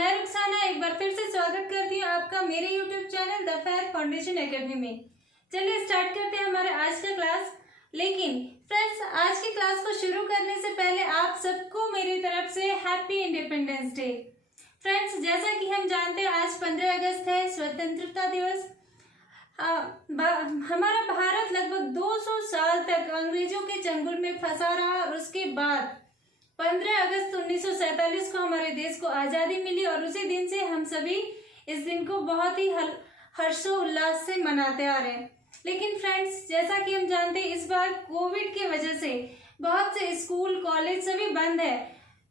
मैं रुखसाना एक बार फिर से स्वागत करती हूँ आपका मेरे YouTube channel the fair foundation academy में। चलिए स्टार्ट करते हैं हमारे आज का क्लास। लेकिन फ्रेंड्स, आज की क्लास को शुरू करने से पहले आप सबको मेरी तरफ से हैप्पी इंडिपेंडेंस डे। फ्रेंड्स, जैसा कि हम जानते हैं आज 15 अगस्त है, स्वतंत्रता दिवस। हमारा भारत लगभग 200 साल तक अंग्रेजों के चंगुल में फंसा रहा और उसके बाद 15 अगस्त 1947 को हमारे देश को आज़ादी मिली और उसी दिन से हम सभी इस दिन को बहुत ही हर्षोल्लास से मनाते आ रहे हैं। लेकिन फ्रेंड्स, जैसा कि हम जानते हैं इस बार कोविड की वजह से बहुत से स्कूल कॉलेज सभी बंद है,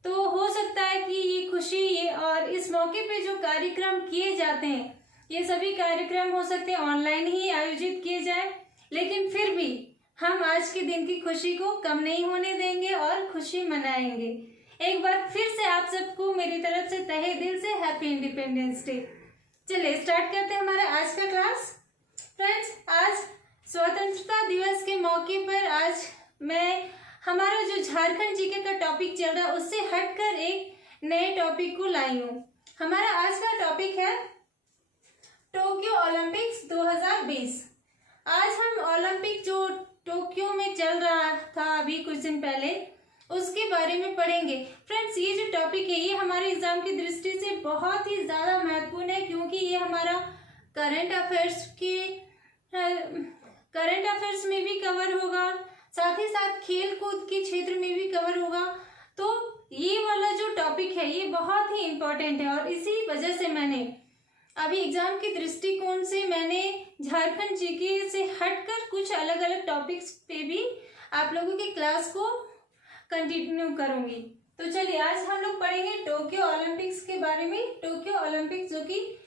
तो हो सकता है कि ये खुशी और इस मौके पे जो कार्यक्रम किए जाते हैं ये सभी कार्यक्रम हो सकते हैं ऑनलाइन ही आयोजित किए जाए। लेकिन फिर भी हम आज के दिन की खुशी को कम नहीं होने देंगे और खुशी मनाएंगे। एक बार फिर से आप सबको मेरी तरफ से तहे दिल से हैप्पी इंडिपेंडेंस डे। चलिए स्टार्ट करते हैं हमारा आज का क्लास। फ्रेंड्स, आज स्वतंत्रता दिवस के मौके पर आज मैं हमारा जो झारखंड जीके का टॉपिक चल रहा है उससे हटकर एक नए टॉपिक को लाई हूँ। हमारा आज का टॉपिक है टोक्यो ओलंपिक्स 2020। आज हम ओलंपिक जो टोक्यो में चल रहा था अभी कुछ दिन पहले उसके बारे में पढ़ेंगे। फ्रेंड्स, ये जो टॉपिक है ये हमारे एग्जाम की दृष्टि से बहुत ही ज़्यादा महत्वपूर्ण है, क्योंकि ये हमारा करंट अफेयर्स में भी कवर होगा, साथ ही साथ खेल कूद के क्षेत्र में भी कवर होगा। तो ये वाला जो टॉपिक है ये बहुत ही इम्पोर्टेंट है और इसी वजह से मैंने अभी एग्जाम के दृष्टिकोण से मैंने झारखंड जीके से हटकर कुछ अलग अलग टॉपिक्स पे भी आप लोगों की क्लास को कंटिन्यू करूंगी। तो चलिए आज हम लोग पढ़ेंगे टोक्यो ओलंपिक्स के बारे में। टोक्यो ओलंपिक्स जो कि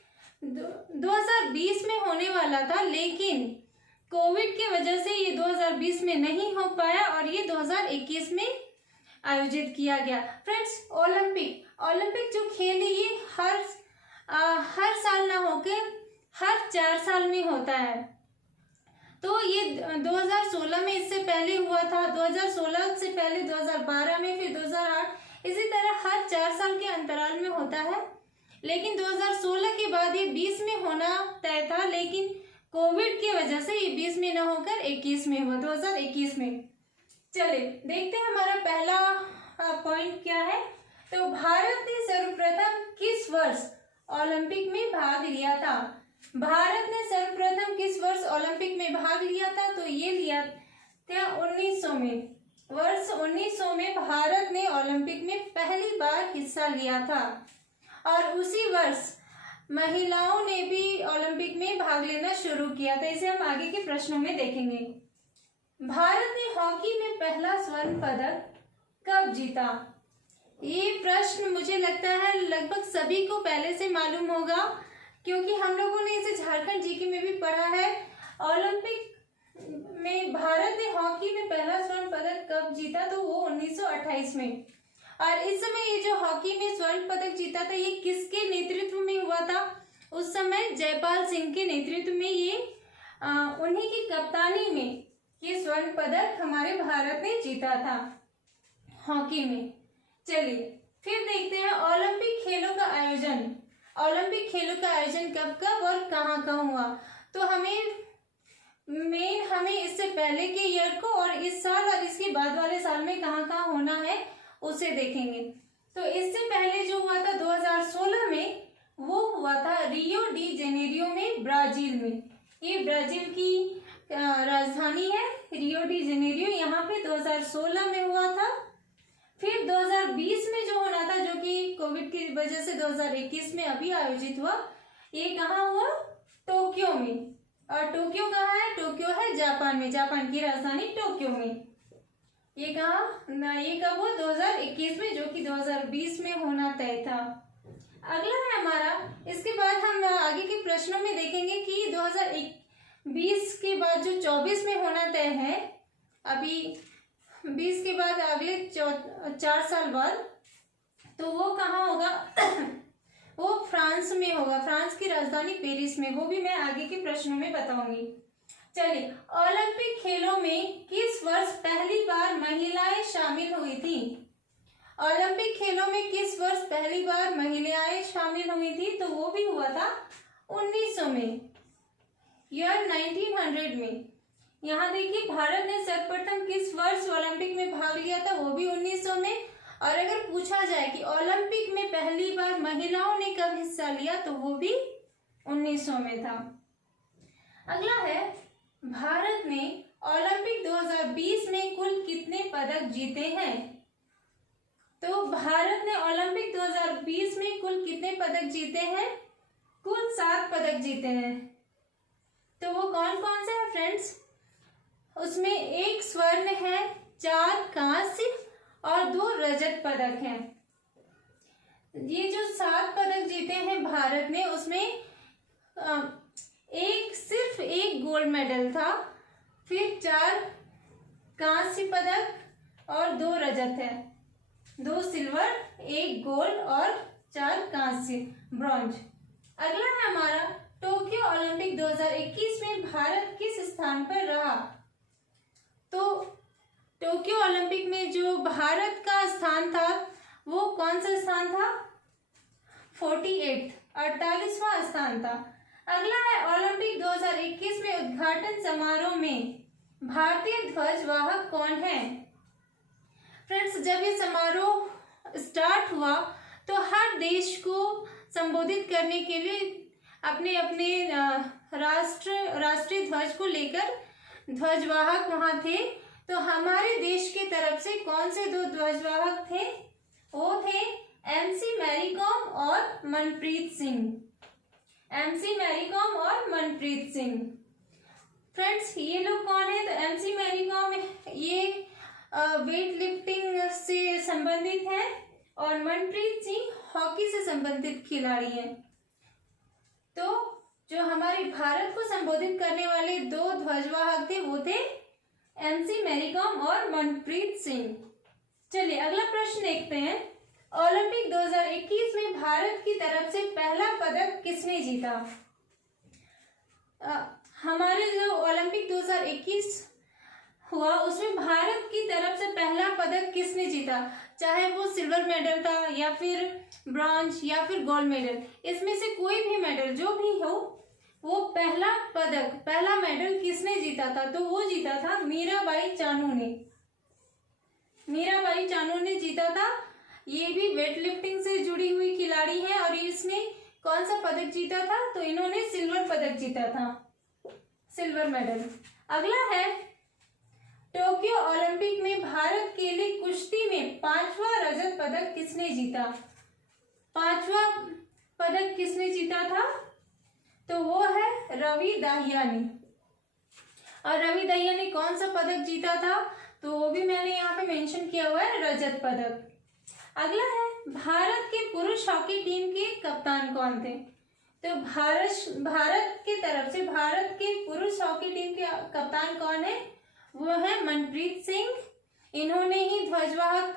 2020 में होने वाला था, लेकिन कोविड की वजह से ये 2020 में नहीं हो पाया और ये 2021 में आयोजित किया गया। फ्रेंड्स, ओलंपिक जो खेल है ये हर साल ना होकर हर 4 साल में होता है। तो ये 2016 में इससे पहले हुआ था, 2016 से पहले 2012 में, फिर 2008, इसी तरह हर 4 साल के अंतराल में होता है। लेकिन 2016 के बाद ये 20 में होना तय था, लेकिन कोविड की वजह से ये 20 में न होकर 21 में हुआ, 2021 में। चलिए देखते हैं हमारा पहला पॉइंट क्या है। तो भारत ने सर्वप्रथम किस वर्ष ओलंपिक में भाग लिया था? भारत ने सर्वप्रथम किस वर्ष ओलंपिक में भाग लिया था? तो ये लिया था 1900 में। वर्ष 1900 में भारत ने ओलंपिक में पहली बार हिस्सा लिया था और उसी वर्ष महिलाओं ने भी ओलंपिक में भाग लेना शुरू किया था। इसे हम आगे के प्रश्नों में देखेंगे। भारत ने हॉकी में पहला स्वर्ण पदक कब जीता? ये प्रश्न मुझे लगता है लगभग सभी को पहले से मालूम होगा, क्योंकि हम लोगों ने इसे झारखंड जीके में भी पढ़ा है। ओलंपिक में भारत ने हॉकी में पहला स्वर्ण पदक कब जीता? तो वो 1928 में। और इस समय ये जो हॉकी में स्वर्ण पदक जीता था ये किसके नेतृत्व में हुआ था? उस समय जयपाल सिंह के नेतृत्व में ये उन्हीं की कप्तानी में ये स्वर्ण पदक हमारे भारत ने जीता था हॉकी में। चलिए फिर देखते हैं ओलंपिक खेलों का आयोजन कब कब और कहाँ हुआ। तो हमें इससे पहले के ईयर को और इस साल और इसके बाद वाले साल में कहाँ होना है उसे देखेंगे। तो इससे पहले जो हुआ था 2016 में, वो हुआ था रियो डी जेनेरियो में, ब्राजील में। ये ब्राजील की राजधानी है रियो डी जेनेरियो, यहाँ पे 2016 में हुआ था। फिर 2020 में जो होना था, जो कि कोविड की वजह से 2021 में अभी आयोजित हुआ, ये कहाँ हुआ? टोक्यो में। और टोक्यो कहाँ है? टोक्यो है जापान में, जापान की राजधानी टोक्यो में। ये कब हुआ? 2021 में, जो कि 2020 में होना तय था। अगला है हमारा, इसके बाद हम आगे के प्रश्नों में देखेंगे कि 2020 के बाद जो 24 में होना तय है, अभी 20 के बाद अगले 4 साल बाद, तो वो कहाँ होगा? वो फ्रांस में होगा, फ्रांस की राजधानी पेरिस में। वो भी मैं आगे के प्रश्नों में बताऊंगी। चलिए, ओलंपिक खेलों में किस वर्ष पहली बार महिलाएं शामिल हुई थी? ओलंपिक खेलों में किस वर्ष पहली बार महिलाएं शामिल हुई थी? तो वो भी हुआ था 1900 में, ईयर 1900 में। यहाँ देखिए भारत ने सर्वप्रथम किस वर्ष ओलंपिक में भाग लिया था? वो भी 1900 में। और अगर पूछा जाए कि ओलंपिक में पहली बार महिलाओं ने कब हिस्सा लिया? तो वो भी 1900 में था। अगला है, भारत ने ओलंपिक 2020 में कुल कितने पदक जीते हैं? तो भारत ने ओलंपिक 2020 में कुल कितने पदक जीते हैं? कुल 7 पदक जीते हैं। तो वो कौन कौन से हैं फ्रेंड्स? उसमें 1 स्वर्ण है, 4 कांस्य और 2 रजत पदक हैं। ये जो 7 पदक जीते हैं भारत ने, उसमें सिर्फ एक गोल्ड मेडल था, फिर 4 कांस्य पदक और 2 रजत है, 2 सिल्वर, 1 गोल्ड और 4 कांस्य ब्रॉन्ज। अगला है हमारा, टोक्यो ओलंपिक 2021 में भारत किस स्थान पर रहा? तो टोक्यो ओलंपिक में जो भारत का स्थान था वो कौन सा स्थान था? 48वां स्थान था। अगला है, ओलंपिक 2021 में उद्घाटन समारोह में भारतीय ध्वज वाहक कौन है? फ्रेंड्स, जब ये समारोह स्टार्ट हुआ तो हर देश को संबोधित करने के लिए अपने अपने राष्ट्रीय ध्वज को लेकर ध्वजवाहक वहां थे। तो हमारे देश की तरफ से कौन से 2 ध्वजवाहक थे? वो थे एमसी मैरीकॉम और मनप्रीत सिंह। एमसी मैरीकॉम और मनप्रीत सिंह। फ्रेंड्स, ये लोग कौन है? तो एमसी मैरीकॉम ये वेट लिफ्टिंग से संबंधित है और मनप्रीत सिंह हॉकी से संबंधित खिलाड़ी हैं। तो जो हमारे भारत को संबोधित करने वाले 2 ध्वजवाहक थे वो थे एमसी मैरीकॉम और मनप्रीत सिंह। चलिए अगला प्रश्न देखते हैं। ओलंपिक 2021 में भारत की तरफ से पहला पदक किसने जीता? हमारे जो ओलंपिक 2021 हुआ उसमें भारत की तरफ से पहला पदक किसने जीता? चाहे वो सिल्वर मेडल था या फिर ब्रॉन्ज या फिर गोल्ड मेडल, इसमें से कोई भी मेडल जो भी हो, वो पहला पदक, पहला मेडल किसने जीता था? तो वो जीता था मीराबाई चानू ने। मीराबाई चानू ने जीता था। ये भी वेट लिफ्टिंग से जुड़ी हुई खिलाड़ी है और इसने कौन सा पदक जीता था? तो इन्होंने सिल्वर पदक जीता था, सिल्वर मेडल। अगला है, टोक्यो ओलंपिक में भारत के लिए कुश्ती में 5वां रजत पदक किसने जीता? 5वां पदक किसने जीता था? तो वो है रवि दाहिया ने। और रवि दाहिया ने कौन सा पदक जीता था? तो वो भी मैंने यहाँ पे मेंशन किया हुआ है, रजत पदक। अगला है, भारत के पुरुष हॉकी टीम के कप्तान कौन थे? तो भारत की तरफ से भारत के पुरुष हॉकी टीम के कप्तान कौन है? वो है मनप्रीत सिंह। इन्होंने ही ध्वजवाहक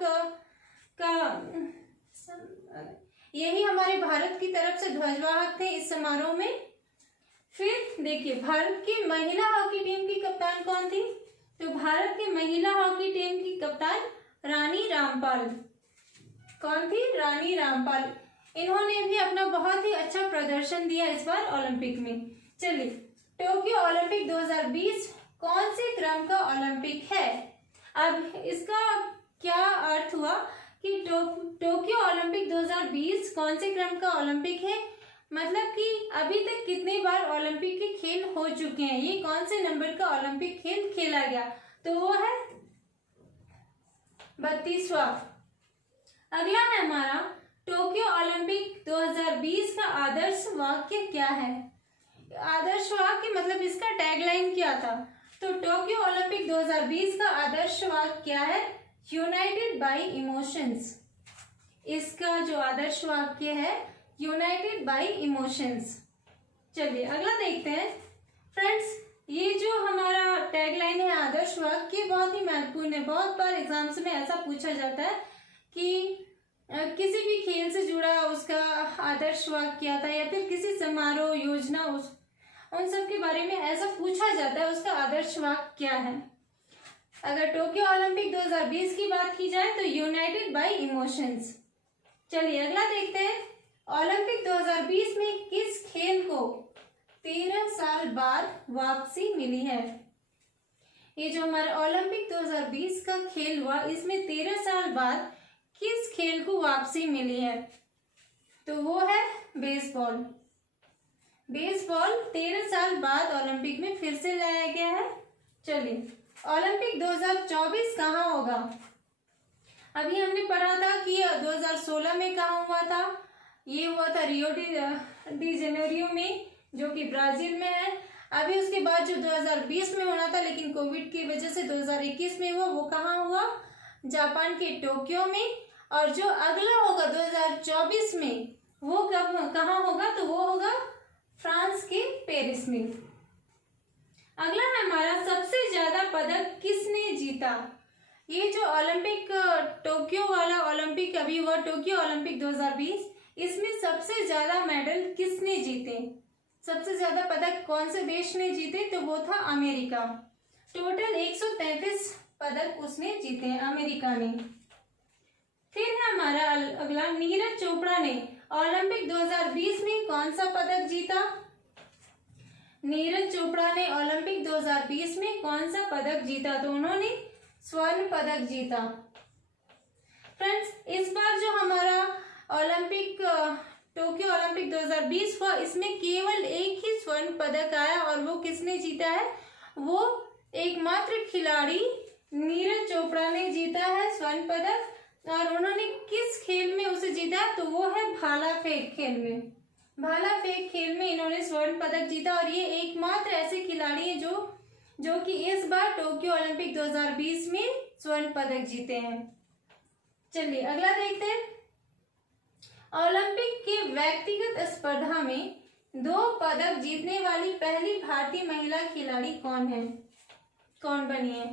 यही हमारे भारत की तरफ से ध्वजवाहक थे इस समारोह में। फिर देखिए, भारत की महिला हॉकी टीम की कप्तान कौन थी? तो भारत की महिला हॉकी टीम की कप्तान रानी रामपाल। कौन थी? रानी रामपाल। इन्होंने भी अपना बहुत ही अच्छा प्रदर्शन दिया इस बार ओलंपिक में। चलिए, टोक्यो ओलंपिक 2020 कौन से क्रम का ओलंपिक है? अब इसका क्या अर्थ हुआ कि टोक्यो ओलंपिक 2020 कौन से क्रम का ओलंपिक है? मतलब कि अभी तक कितनी बार ओलंपिक के खेल हो चुके हैं, ये कौन से नंबर का ओलंपिक खेल खेला गया? तो वो है 32वां। अगला है हमारा, टोक्यो ओलंपिक 2020 का आदर्श वाक्य क्या है? आदर्श वाक्य मतलब इसका टैगलाइन क्या था? तो टोक्यो ओलंपिक 2020 का आदर्श वाक्य क्या है? United bye emotions. इसका जो आदर्श वाक्य है, यूनाइटेड बाय इमोशंस। चलिए अगला देखते हैं। फ्रेंड्स, ये जो हमारा टैगलाइन है, आदर्श वाक्य, बहुत ही महत्वपूर्ण है। बहुत बार एग्जाम्स में ऐसा पूछा जाता है कि किसी भी खेल से जुड़ा उसका आदर्श वाक्य क्या था, या फिर किसी समारोह, योजना, उन सब के बारे में ऐसा पूछा जाता है, उसका आदर्श वाक्य क्या है। अगर टोक्यो ओलंपिक 2020 की बात की जाए तो यूनाइटेड बाय इमोशंस। चलिए अगला देखते हैं, ओलंपिक 2020 में किस खेल को 13 साल बाद वापसी मिली है? ये जो हमारा ओलंपिक 2020 का खेल हुआ, इसमें 13 साल बाद किस खेल को वापसी मिली है? तो वो है बेसबॉल। बेसबॉल 13 साल बाद ओलंपिक में फिर से लाया गया है। चलिए, ओलंपिक 2024 कहाँ होगा? अभी हमने पढ़ा था कि 2016 में कहाँ हुआ था, ये हुआ था रियो डी जेनेरियो में, जो कि ब्राजील में है। अभी उसके बाद जो 2020 में होना था, लेकिन कोविड की वजह से 2021 में हुआ, वो कहाँ हुआ? जापान के टोक्यो में। और जो अगला होगा 2024 में, वो कब कहाँ होगा? तो वो होगा फ्रांस के पेरिस में। अगला है हमारा, सबसे ज्यादा पदक किसने जीता? ये जो ओलंपिक टोक्यो वाला ओलंपिक अभी हुआ, टोक्यो ओलंपिक 2020, इसमें सबसे ज्यादा मेडल किसने जीते? सबसे ज्यादा पदक कौन से देश ने जीते? तो वो था अमेरिका। टोटल 133 पदक उसने जीते हैं, अमेरिका ने। फिर है हमारा अगला, नीरज चोपड़ा ने ओलंपिक 2020 में कौन सा पदक जीता? नीरज चोपड़ा ने ओलंपिक 2020 में कौन सा पदक जीता? तो उन्होंने स्वर्ण पदक जीता। फ्रेंड्स, इस बार जो हमारा ओलंपिक टोक्यो ओलंपिक 2020 हुआ, इसमें केवल एक ही स्वर्ण पदक आया, और वो किसने जीता है? वो एकमात्र खिलाड़ी नीरज चोपड़ा ने जीता है स्वर्ण पदक। और उन्होंने किस खेल में उसे जीता? तो वो है भाला फेंक खेल में। भाला फेंक खेल में इन्होंने स्वर्ण पदक जीता, और ये एकमात्र ऐसे खिलाड़ी हैं जो कि इस बार टोक्यो ओलंपिक 2020 में स्वर्ण पदक जीते हैं। चलिए अगला देखते हैं, ओलंपिक के व्यक्तिगत स्पर्धा में 2 पदक जीतने वाली पहली भारतीय महिला खिलाड़ी कौन बनी है?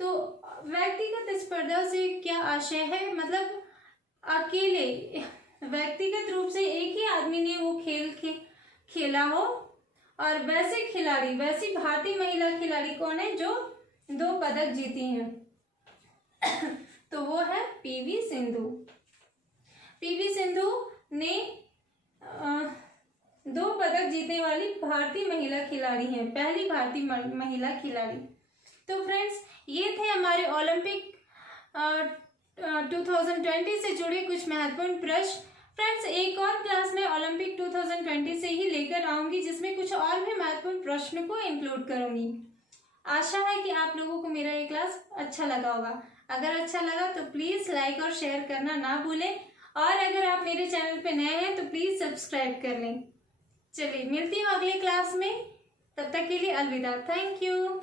तो व्यक्तिगत स्पर्धा से क्या आशय है? मतलब अकेले व्यक्तिगत रूप से एक ही आदमी ने वो खेल खेला हो, और वैसी भारतीय महिला खिलाड़ी कौन है जो 2 पदक जीती हैं? तो वो है पीवी सिंधु। पीवी सिंधु ने 2 पदक जीतने वाली भारतीय महिला खिलाड़ी हैं, पहली भारतीय महिला खिलाड़ी। तो फ्रेंड्स, ये थे हमारे ओलंपिक 2020 से जुड़े कुछ महत्वपूर्ण प्रश्न। फ्रेंड्स, एक और क्लास में ओलंपिक 2020 से ही लेकर आऊंगी, जिसमें कुछ और भी महत्वपूर्ण प्रश्न को इंक्लूड करूंगी। आशा है कि आप लोगों को मेरा ये क्लास अच्छा लगा होगा। अगर अच्छा लगा तो प्लीज़ लाइक और शेयर करना ना भूलें, और अगर आप मेरे चैनल पे नए हैं तो प्लीज़ सब्सक्राइब कर लें। चलिए, मिलती हूँ अगले क्लास में, तब तक के लिए अलविदा। Thank you.